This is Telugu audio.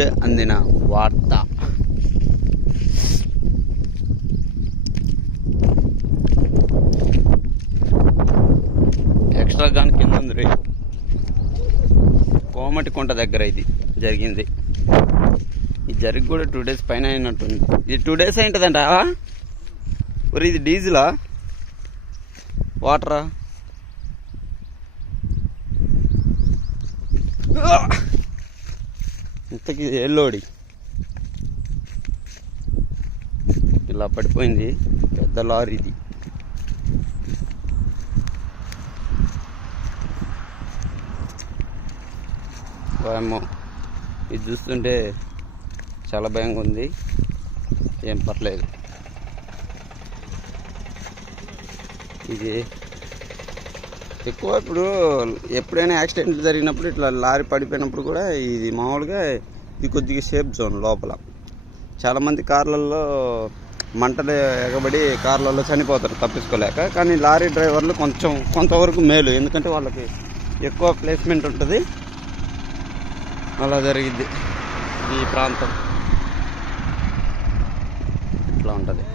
ఇప్పుడే అందిన వార్త. ఎక్స్ట్రా గాన్ కింద ఉంది, కోమటి కుంట దగ్గర ఇది జరిగింది. ఇది జరిగి కూడా 2 days పైన అయినట్టుంది. ఇది 2 days అయింటుందంట. మరి ఇది డీజిలా వాటరా? ఇంతకీ ఎల్లోడి ఇలా పడిపోయింది. పెద్ద లారీ ఇది. ఏమో ఇది చూస్తుంటే చాలా భయంగా ఉంది. ఏం పర్లేదు. ఇది ఎక్కువ ఇప్పుడు ఎప్పుడైనా యాక్సిడెంట్ జరిగినప్పుడు ఇట్లా లారీ పడిపోయినప్పుడు కూడా ఇది మామూలుగా ఇది కొద్దిగా సేఫ్ జోన్. లోపల చాలామంది కార్లలో మంటలు ఎగబడి కార్లలో చనిపోతారు తప్పించుకోలేక. కానీ లారీ డ్రైవర్లు కొంతవరకు మేలు, ఎందుకంటే వాళ్ళకి ఎక్కువ ప్లేస్మెంట్ ఉంటుంది. అలా జరిగిద్ది. ఈ ప్రాంతం ఇట్లా ఉంటుంది.